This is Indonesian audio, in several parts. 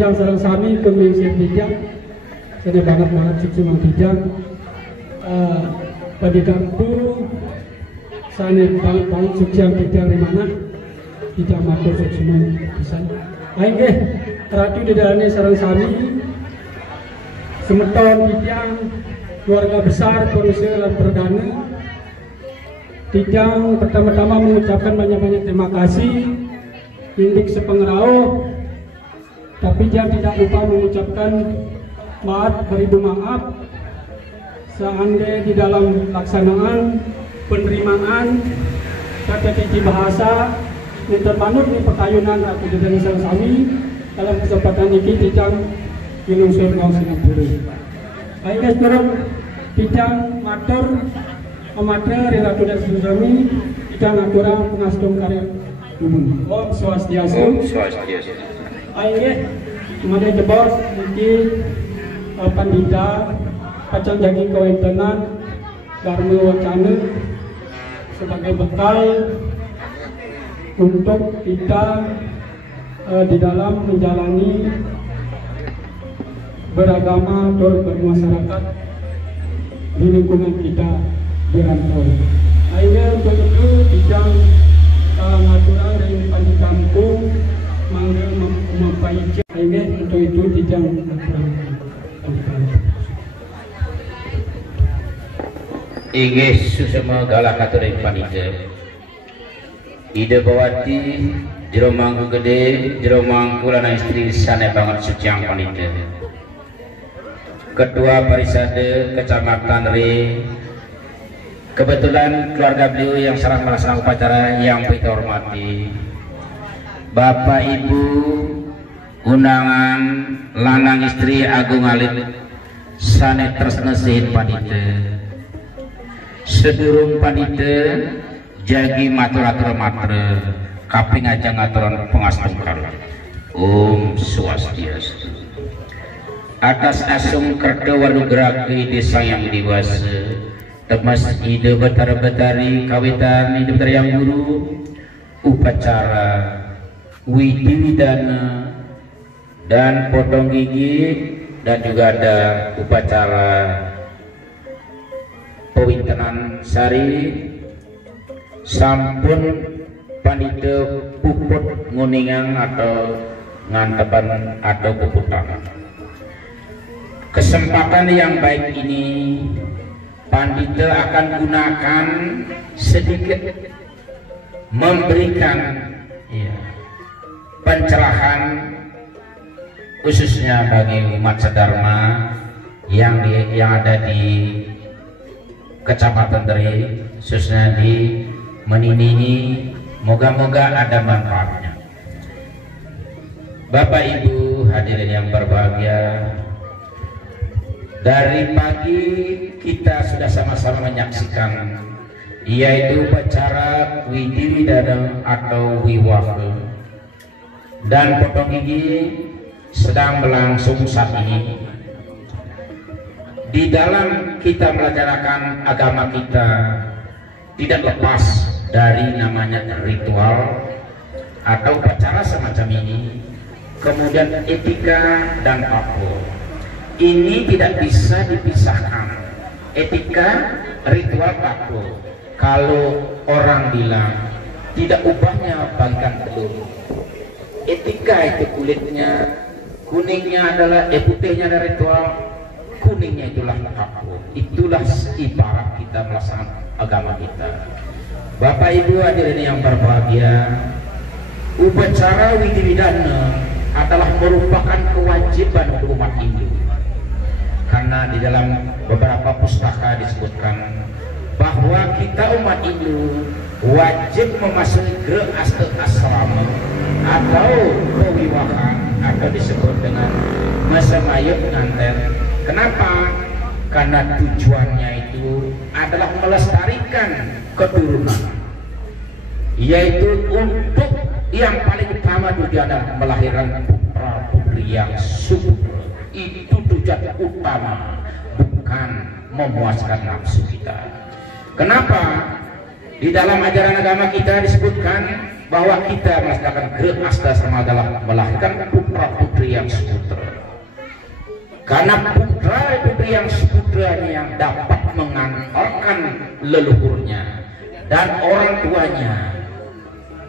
Tidang sareng sami keming sir tidang sede banget suci mang tidang padikampu sane banget suci ang tidang di mana tidang matur suci mang pisan aing ge ratu di dalamnya sareng sami semeton tidang keluarga besar Korusia lan Perdana. Tidang pertama-tama mengucapkan banyak-banyak terima kasih indik sepengerau, tapi dia tidak lupa mengucapkan beribu maaf seandainya di dalam pelaksanaan penerimaan kata tiji bahasa Ninten manut di perkayunan Ratu Dedang sareng sami dalam kesempatan ini Tidang minum surga Singapura. Baik guys, turun Tidang matur amater Ratu Dedang sareng sami Tidang aturang pengastum karya umum. Om Swastiastu. Om Swastiastu. Ayo, kemudian jebos mungkin pandita pacang jagi kawentenan Dharma Wacana sebagai bekal untuk kita di dalam menjalani beragama atau bermasyarakat di lingkungan kita berantau. Akhirnya untuk itu Tidang ngaturan dari panji kampung mangga mempaijak akhirnya untuk itu Tidang ngaturan inggih susema galah katur ing panitia ide bawati jero mangku gede jero mangku lana istri sane banget suciang panitia ketua parisade kecamatan Re. Kebetulan keluarga beliau yang sedang melaksanakan upacara yang kita hormati, Bapak Ibu undangan lanang istri Agung Alit sane tresnesihin panite sedurung panite jagi matur-atur matre kaping aja ngaturan pengastumkan. Om Swastiastu. Atas asung kerda wanugraki desa yang dewasa temas ide betara-betari kawitan ide betara yang guru upacara wididana dan potong gigi dan juga ada upacara pewintenan sari sampun panite puput nguningan atau ngantepan atau puputan. Kesempatan yang baik ini Pandita akan gunakan sedikit memberikan pencerahan khususnya bagi umat sedharma yang ada di Kecamatan Deri, khususnya di Menini ini. Moga-moga ada manfaatnya. Bapak Ibu hadirin yang berbahagia, dari pagi kita sudah sama-sama menyaksikan yaitu upacara widiwidana atau wiwaha dan potong gigi sedang berlangsung saat ini. Di dalam kita melaksanakan agama kita tidak lepas dari namanya ritual atau upacara semacam ini, kemudian etika dan apa. Ini tidak bisa dipisahkan, etika, ritual, takwa. Kalau orang bilang tidak ubahnya bagikan telur, etika itu kulitnya, kuningnya adalah putihnya adalah ritual, kuningnya itulah takwa. Itulah ibarat kita melaksanakan agama kita. Bapak Ibu hadirin yang berbahagia, upacara widiwidana adalah merupakan kewajiban umat Hindu. Karena di dalam beberapa pustaka disebutkan bahwa kita umat Hindu wajib memasuki gre asrama atau pewiwahan atau disebut dengan masamayut nganten. Kenapa? Karena tujuannya itu adalah melestarikan keturunan, yaitu untuk yang paling utama tujuan adalah melahirkan putra putri yang subur. Itu tujuan utama, bukan memuaskan nafsu kita. Kenapa? di dalam ajaran agama kita disebutkan bahwa kita melaksanakan Greh Asta Sama adalah melahirkan putra putri yang seputra. Karena putra putri yang seputra yang dapat mengantarkan leluhurnya dan orang tuanya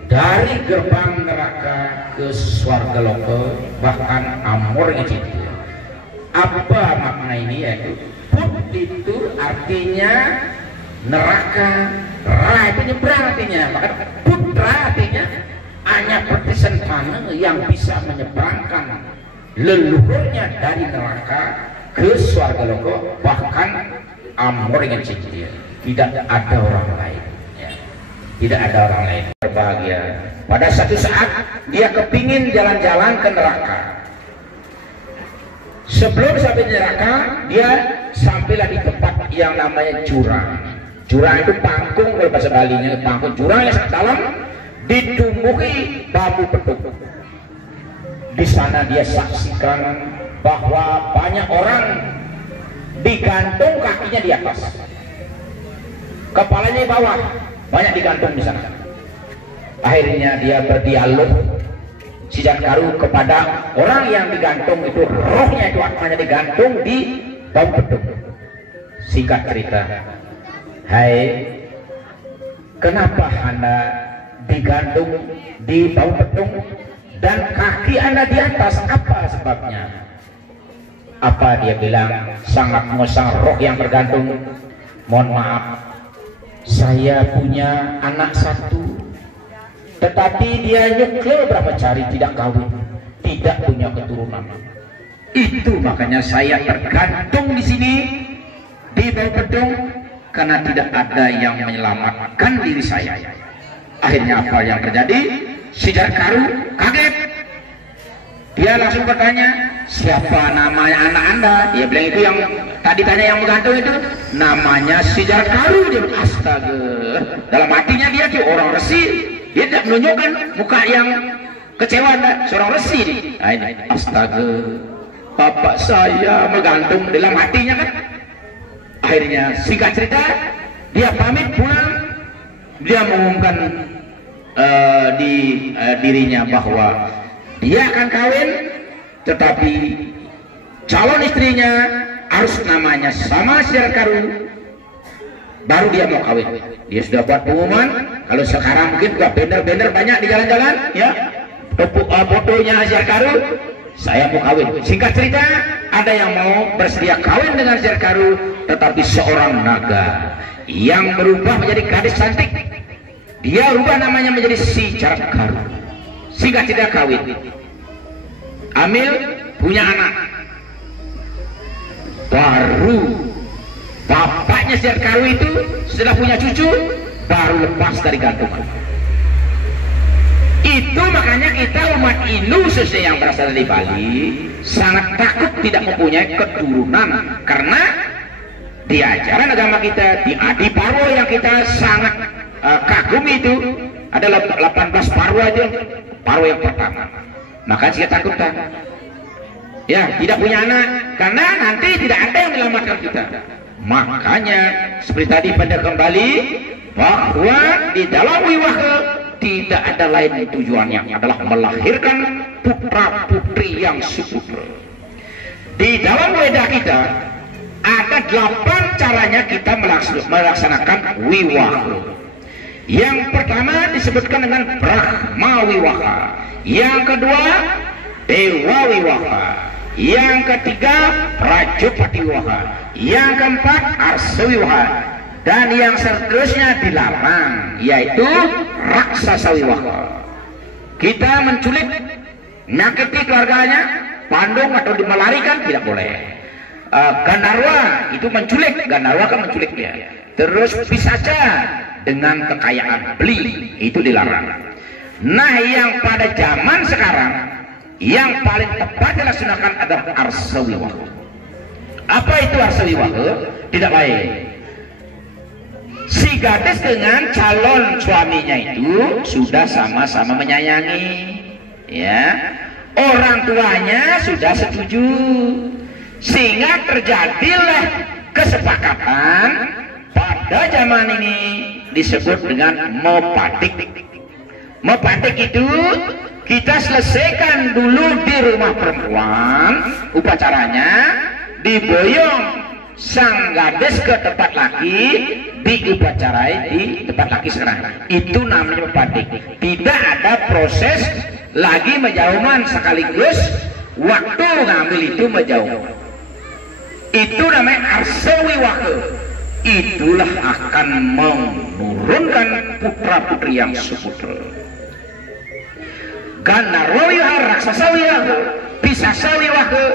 dari gerbang neraka ke surga loka, bahkan amor itu. Apa makna ini? Yaitu put itu artinya neraka, ra itu nyebrang artinya, maka putra artinya hanya partisan tanah yang bisa menyeberangkan leluhurnya dari neraka ke surga loka, bahkan amor yang cici. Tidak ada orang lain, ya. Tidak ada orang lain berbahagia. Pada satu saat dia kepingin jalan-jalan ke neraka. Sebelum sampai di neraka, dia sampailah di tempat yang namanya jurang. Jurang itu pangkung, kalau bahasa Balinya pangkung. Jurang yang sangat dalam, ditumbuhi bambu petung. Di sana dia saksikan bahwa banyak orang digantung kakinya di atas, kepalanya di bawah, banyak digantung di sana. Akhirnya dia berdialog si Jatkaru kepada orang yang digantung itu, rohnya itu akmanya digantung di bambu petung. Singkat cerita, hai, kenapa Anda digantung di bambu petung dan kaki Anda di atas? Apa sebabnya? Apa dia bilang? Sangat mengusang roh yang tergantung. Mohon maaf, saya punya anak satu, tetapi dia nyekil berapa cari tidak kawin, tidak punya keturunan. Itu makanya saya tergantung di sini di bawah pedung, karena tidak ada yang menyelamatkan diri saya. Akhirnya apa yang terjadi? Si Jatkaru kaget. Dia langsung bertanya, siapa namanya anak Anda? Dia bilang itu yang tadi tanya yang menggantung itu namanya si Jatkaru. Dia bilang, astaga. Dalam hatinya dia tuh orang resi. Dia tidak menunjukkan muka yang kecewa, seorang resi. Astaga, bapak saya menggantung, dalam hatinya kan. Akhirnya singkat cerita, dia pamit pulang. Dia mengumumkan di dirinya bahwa dia akan kawin, tetapi calon istrinya harus namanya sama si Jatkaru, baru dia mau kawin. Dia sudah buat pengumuman. Kalau sekarang mungkin juga banner-banner banyak di jalan-jalan, ya, fotonya si Jatkaru, saya mau kawin. Singkat cerita, ada yang mau bersedia kawin dengan si Jatkaru, tetapi seorang naga yang berubah menjadi gadis cantik, dia rubah namanya menjadi si Jatkaru. Singkat cerita kawin, hamil, punya anak. Baru bapaknya si Jatkaru itu setelah punya cucu baru lepas dari gantungan. Itu makanya kita umat Hindu khususnya yang berasal dari Bali sangat takut tidak mempunyai keturunan, karena di ajaran agama kita, di Adi Parwa yang kita sangat kagumi itu adalah 18 Parwa itu, Parwa yang pertama. Maka kita takut ya tidak punya anak, karena nanti tidak ada yang menyelamatkan kita. Makanya seperti tadi pada kembali bahwa di dalam wiwaha tidak ada lain tujuannya adalah melahirkan putra putri yang subur. Di dalam Weda kita ada 8 caranya kita melaksanakan wiwaha. Yang pertama disebutkan dengan Brahma wiwaha, yang kedua Dewa wiwaha, yang ketiga Prajapati wiwaha, yang keempat Arsa wiwaha, dan yang seterusnya dilarang, yaitu Raksasa wiwaha. Kita menculik, nyakiti keluarganya, pandung atau dimelarikan tidak boleh. Gandarwa itu menculik, Gandarwa kan menculik dia. Terus pisaca dengan kekayaan, beli, itu dilarang. Nah, yang pada zaman sekarang yang paling tepat dilaksanakan adalah Arsa wiwaha. Apa itu Arsa wiwaha? Tidak lain, si gadis dengan calon suaminya itu sudah sama-sama menyayangi, ya, orang tuanya sudah setuju, sehingga terjadilah kesepakatan pada zaman ini disebut dengan mopatik. Mopatik itu kita selesaikan dulu di rumah perempuan upacaranya, diboyong sang gadis ke tempat laki, diupacarai di tempat laki sekarang. Itu namanya mopatik. Tidak ada proses lagi menjauhan sekaligus waktu ngambil itu menjauh. Itu namanya arsawiwahe. Itulah akan menurunkan putra putri yang suputra. Ganarwawiwahe, raksasawiwahe, pisasawiwahe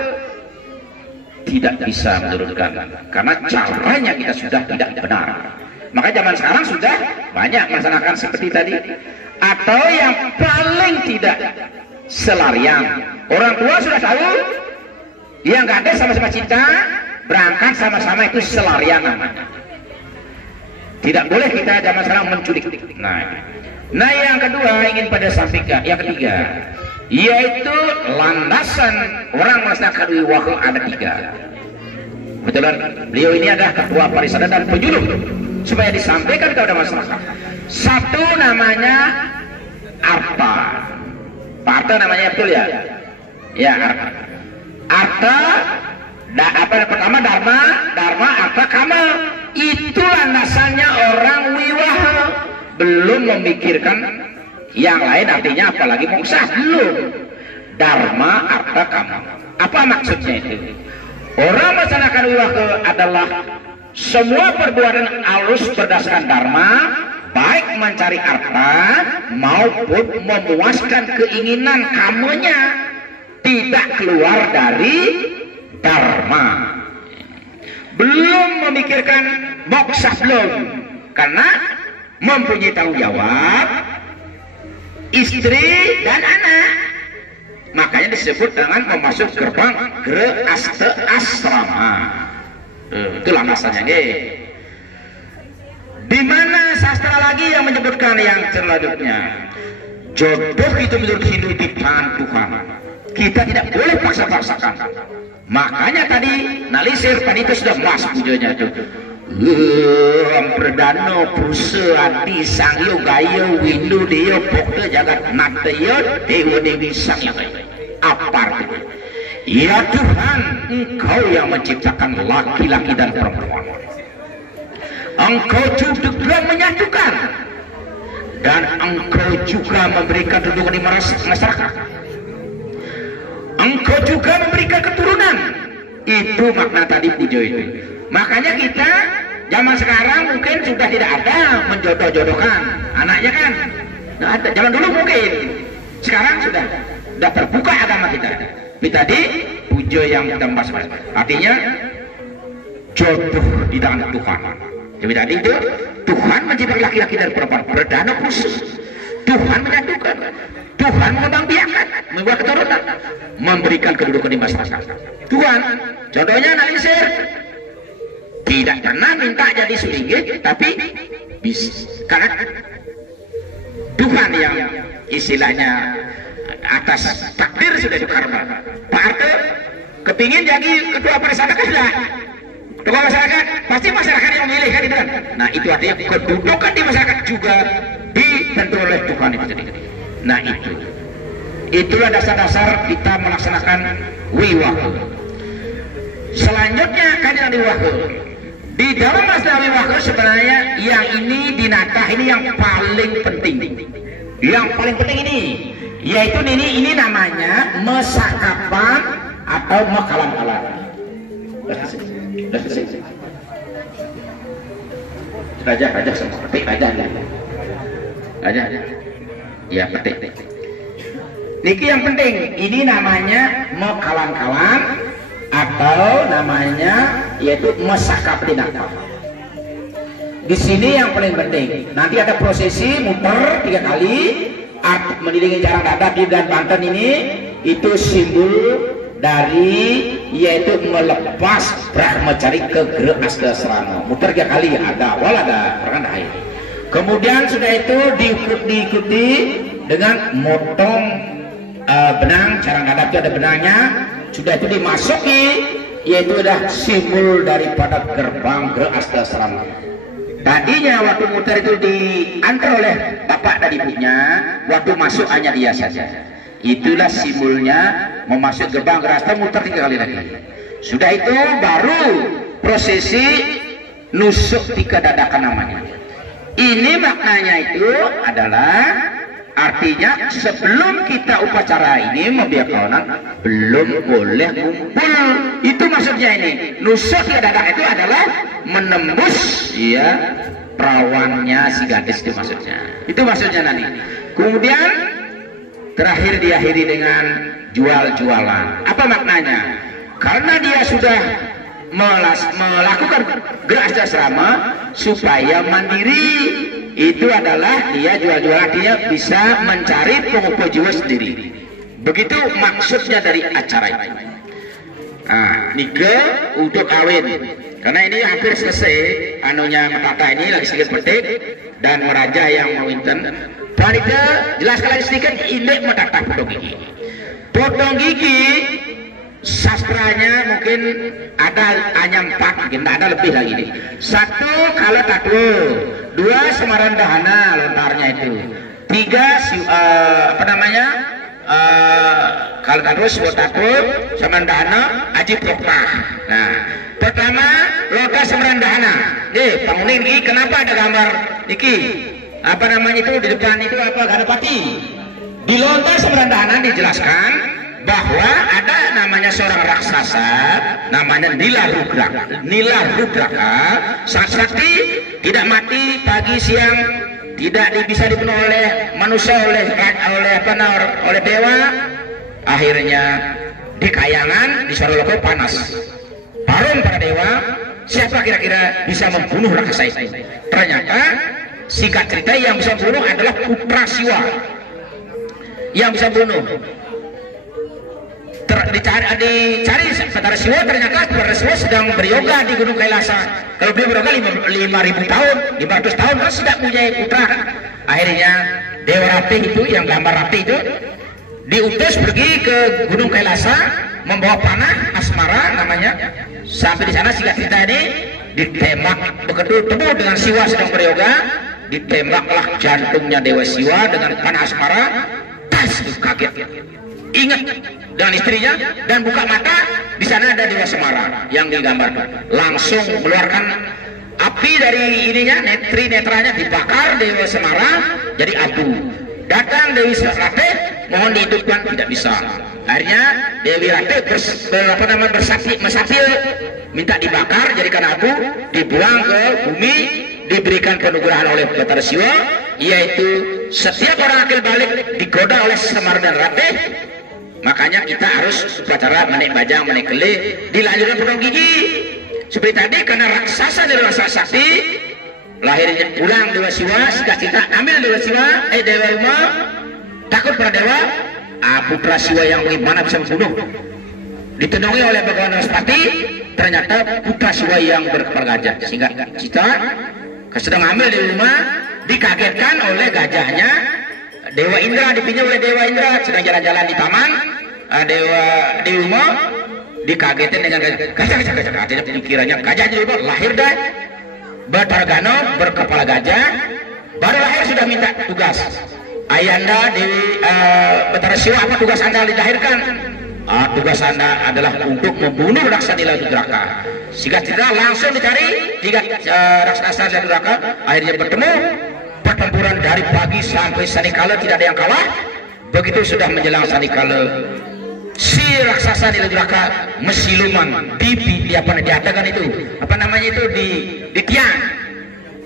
tidak bisa menurunkan karena caranya kita sudah tidak benar. Maka zaman sekarang sudah banyak melaksanakan seperti tadi, atau yang paling tidak selarian. Orang tua sudah tahu, yang gadis sama-sama cinta, berangkat sama-sama itu selarian namanya. Tidak boleh kita zaman sekarang menculik. Nah yang kedua ingin pada sampaikan, yang ketiga, yaitu landasan orang melaksanakan wiwahe ada 3. Kebetulan beliau ini adalah ketua parisada dan penjuluk supaya disampaikan kepada masyarakat. Satu namanya arta. Arta namanya betul ya? Ya, arta. Arta, pertama dharma, arta, kama. Itu landasannya orang wiwahe. Belum memikirkan yang lain, artinya apalagi moksa, belum. Dharma, arta, kama. Apa maksudnya itu? Orang melaksanakan wiwahe adalah semua perbuatan halus berdasarkan dharma, baik mencari arta maupun memuaskan keinginan kamunya, tidak keluar dari dharma. Belum memikirkan moksa, belum, karena mempunyai tanggung jawab istri dan anak. Makanya disebut dengan memasuk gerbang Grehasta asrama. Itu landasannya. Di mana sastra lagi yang menyebutkan yang selanjutnya? Jodoh itu menurut Hindu titipan Tuhan. Kita tidak boleh paksa-paksakan. Makanya tadi nalisir tadi itu sudah mas pujanya itu. Perdana pusa adi sangyo gayo windu dia pokda jagat nataya dewa dewi sangyo. Apa artinya? Ya Tuhan, Engkau yang menciptakan laki-laki dan perempuan. Engkau juga menyatukan, dan Engkau juga memberikan kedudukan di masyarakat. Engkau juga memberikan keturunan. Itu makna tadi pujo itu. Makanya kita zaman sekarang mungkin sudah tidak ada menjodoh-jodohkan anaknya kan. Nah, ada. Zaman dulu mungkin. Sekarang sudah terbuka agama kita. Ini tadi pujo yang kita bahas. Artinya jodoh di tangan Tuhan. Jadi tadi itu Tuhan menciptakan laki-laki dan perempuan berdana khusus. Tuhan menyatukan. Tuhan mengembangbiakan, membuat keturunan, memberikan kedudukan di masyarakat. Tuhan, contohnya analisir, tidak pernah minta jadi sulinggih, tapi bisa. Karena Tuhan yang istilahnya atas takdir sudah dikarma. Pak Arte kepingin jadi ketua parisada kan sudah. Ketua masyarakat, pasti masyarakat yang memilih kan itu kan. Nah itu artinya kedudukan di masyarakat juga dibentuk oleh Tuhan itu sendiri. Nah itulah dasar-dasar kita melaksanakan wiwahe. Selanjutnya kajian wiwahe. Di dalam masalah wiwahe sebenarnya yang ini dinatah ini yang paling penting. Yang paling penting ini yaitu ini namanya mesakapan atau mekalan-kalan. Raja sama petik aja. Ya petik. Niki yang penting. Ini namanya mekalan-kalan atau namanya yaitu mesakap dinatah. Di sini yang paling penting. Nanti ada prosesi muter 3 kali. Art mendiringi jarang dada di dan Banten ini itu simbol dari yaitu melepas brahmacari ke Grehasta asrama. Muter 3 kali ada awal ada perangkat air. Kemudian sudah itu diikuti dengan motong benang jarang dada itu ada benangnya. Sudah itu dimasuki yaitu adalah simbol daripada gerbang Grehasta asrama. Tadinya waktu muter itu diantar oleh bapak dan ibunya, waktu masuk hanya dia saja. Itulah simbolnya mau masuk gerbang gerasta muter 3 kali lagi. Sudah itu baru prosesi nusuk 3 dadakan namanya. Ini maknanya itu adalah artinya sebelum kita upacara ini membiarkan belum boleh kumpul. Itu maksudnya ini. Nusuk 3 dadakan itu adalah menembus ya perawannya si gadis itu maksudnya. Itu maksudnya nanti. Kemudian terakhir diakhiri dengan jual-jualan. Apa maknanya? Karena dia sudah melakukan gerak asrama supaya mandiri, itu adalah dia jual-jualan, dia bisa mencari pengumpul jiwa sendiri. Begitu maksudnya dari acara itu. Nah, nikah untuk kawin. Karena ini hampir selesai, anunya matata ini lagi sedikit petik dan meraja yang mewinten. Panitia jelaskan lagi sedikit indek matata potong gigi. Potong gigi sastranya mungkin ada hanya 4, mungkin tidak ada lebih lagi nih. 1 kalau tatu, 2 semaran dahana lontarnya itu, 3 apa namanya kalau terus tatu semaran dahana aji prokah. Nah, pertama lontar semaran dahana. Nih panguning ini kenapa ada gambar iki apa namanya itu di depan itu apa Ganapati? Di lontar semaran dahana dijelaskan bahwa ada namanya seorang raksasa namanya Nila Rudraka, sang sakti tidak mati pagi siang, tidak bisa dibunuh oleh manusia oleh dewa. Akhirnya di kayangan di Soroloka panas parum para dewa, siapa kira-kira bisa membunuh raksasa itu? Ternyata singkat cerita yang bisa membunuh adalah putra Siwa yang bisa bunuh. Dicari saudara Siwa, ternyata saudara Siwa sedang beryoga di Gunung Kailasa. Kalau beliau beryoga 5.000 tahun, 500 tahun kan sudah punya putra. Akhirnya Dewa Rapih itu yang gambar Rapih itu diutus pergi ke Gunung Kailasa membawa panah asmara namanya. Sampai di sana singkat cerita ini ditembak begitu temu dengan Siwa sedang beryoga, ditembaklah jantungnya Dewa Siwa dengan panah asmara. Tas kaget, ingat dengan istrinya dan buka mata, di sana ada Dewa Semara yang digambar, langsung mengeluarkan api dari ininya, netranya dibakar Dewa Semara jadi abu. Datang Dewi Ratih mohon dihidupkan, tidak bisa. Akhirnya Dewi Ratih bersapil minta dibakar jadikan abu, dibuang ke bumi, diberikan penugerahan oleh Batara Siwa, yaitu setiap orang akil balik digoda oleh Semar dan Ratih. Makanya kita harus upacara menaik bajang, menaik keli, dilanjutkan potong gigi. Seperti tadi karena raksasa dari raksasa sakti, lahirnya pulang Dewa Siwa, singkat cerita ambil Dewa Siwa, Dewa Uma, takut pada Dewa, putra Siwa yang bagaimana bisa membunuh. Ditendungi oleh Bagawan Naspati, ternyata putra Siwa yang berkepala gajah. Singkat cerita, sedang ambil Dewa Uma, dikagetkan oleh gajahnya. Dewa Indra dipinjam oleh Dewa Indra sedang jalan-jalan di taman. Dewa Uma dikagetin dengan gajah. Artinya pikirannya gajah Dewa lahir dah Batara Gano berkepala gajah, baru lahir sudah minta tugas. Ayanda Dewi Batara Siwa, apa tugas anda dilahirkan? Tugas anda adalah untuk membunuh raksasa Nila Rudraka. Singkat cerita langsung dicari 3 raksasa Nila Rudraka, akhirnya bertemu. Pertempuran dari pagi sampai sanikala tidak ada yang kalah. Begitu sudah menjelang sanikala, si raksasa Nila Rudraka mesiluman di apa diadakan itu apa namanya itu di tiang,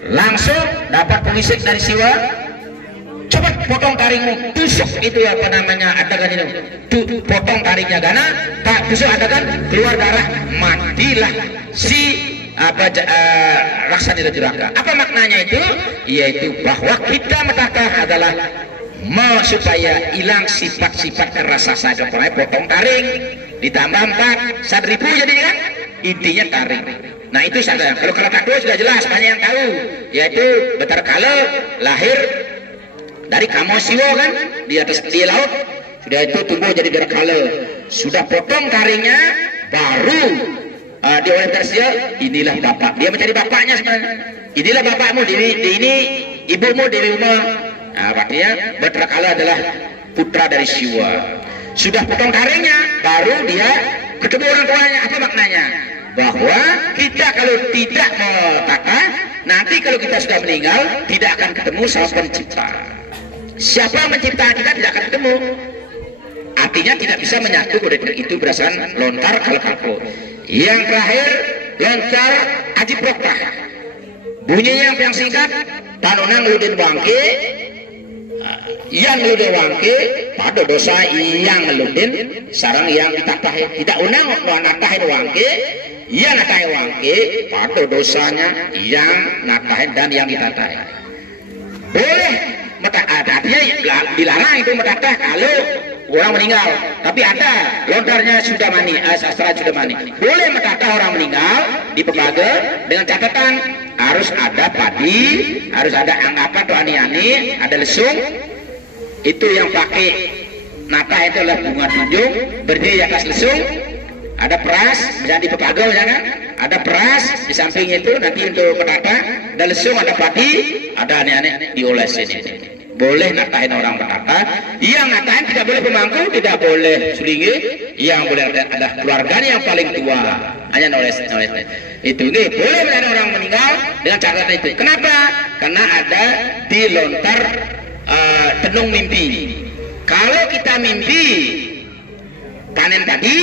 langsung dapat pengisik dari Siwa, cepat potong taringmu, tusuk itu apa namanya adakan itu, potong taringnya Gana, tak tusuk adakan, keluar darah, matilah si raksasa Nila Rudraka. Apa maknanya itu? Yaitu bahwa kita mentakah adalah supaya hilang sifat-sifat raksasa. Contohnya potong taring ditambah 4 1.000 jadi kan intinya taring. Nah itu saja. Kalau tatu sudah jelas banyak yang tahu, yaitu Batara Kala lahir dari Kamosiwo kan di atas di laut, sudah itu tumbuh jadi Batara Kala. Sudah potong taringnya baru di oleh tersia, inilah bapak. Dia mencari bapaknya sebenarnya. Inilah bapakmu, ini ibumu, Dewi Uma. Nah, artinya Bathara adalah putra dari Siwa. Sudah potong taringnya, baru dia ketemu orang tuanya. Apa maknanya? Bahwa kita kalau tidak menata, nanti kalau kita sudah meninggal tidak akan ketemu sama pencipta. Siapa mencipta kita tidak akan ketemu. Artinya tidak bisa menyatu. Itu berdasarkan lontar kalau. Yang terakhir lontar aji prokta. Bunyinya yang singkat, tanunang ludin bangke, yang ludin bangke pada dosa yang ludin sarang yang ditatahin. Tidak unang natahin wangke, yang natahin wangke pada dosanya yang natahin dan yang ditatahin. Boleh artinya dilarang itu metatah kalau orang meninggal, tapi ada lontarnya sudah mani, sastra sudah mani. Boleh metatah orang meninggal di Pepaga dengan catatan harus ada padi, harus ada anggapan atau ani-ani, ada lesung. Itu yang pakai nata itu adalah bunga tunjung berdiri di atas lesung. Ada peras, misalnya di Pepaga jangan, ada peras di samping itu nanti untuk menata, ada lesung, ada padi, ada ani-ani dioles ini. Boleh natahin orang menata. Yang natahin tidak boleh pemangku, tidak boleh sulingi. Yang boleh ada keluarganya yang paling tua, hanya noles. Itu boleh menata orang meninggal dengan catatan itu. Kenapa? Karena ada di lontar tenung mimpi. Kalau kita mimpi panen tadi,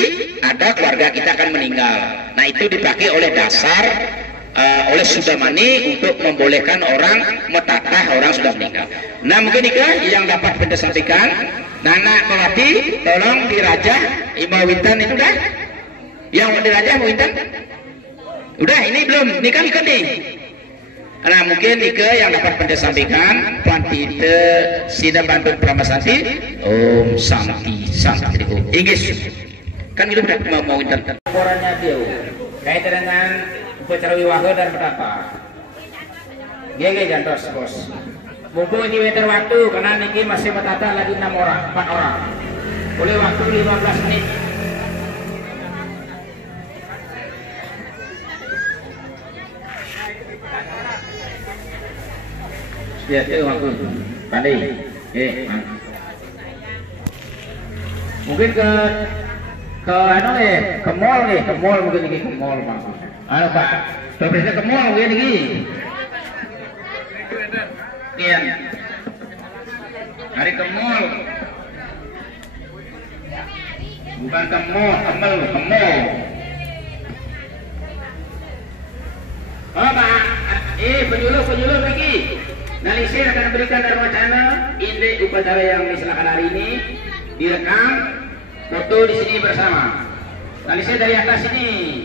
ada keluarga kita akan meninggal. Nah itu dipakai oleh dasar oleh Sudamani untuk membolehkan orang metatah orang sudah meninggal. Nah mungkin nikah yang dapat kita sampaikan. Nana Mawati, tolong dirajah Imam Wintan itu dah. Yang dirajah Imam Wintan? Udah, ini belum nikah nih. Nah mungkin nikah yang dapat kita sampaikan. Pantite Sida Bantu Pramasanti. Om Santi. Inggris. Kan itu udah mau Wintan. Laporannya dia kaitan dengan upacara wiwaha dan betapa GG jantos bos. Mumpung ini meter waktu karena niki masih betata lagi 4 orang. Boleh waktu 15 menit. Ya itu waktu. Pandai. Mungkin ke mall mungkin ini ke mall Pak. Halo Pak, sudah bisa ke mall mungkin ini. Iya. Hari ke mall. Bukan ke mall, ke mall. Oh Pak, penyuluh lagi. Nalisir akan berikan dari wacana ini upacara yang diserahkan hari ini direkam. Foto di sini bersama. Nalisir dari atas ini.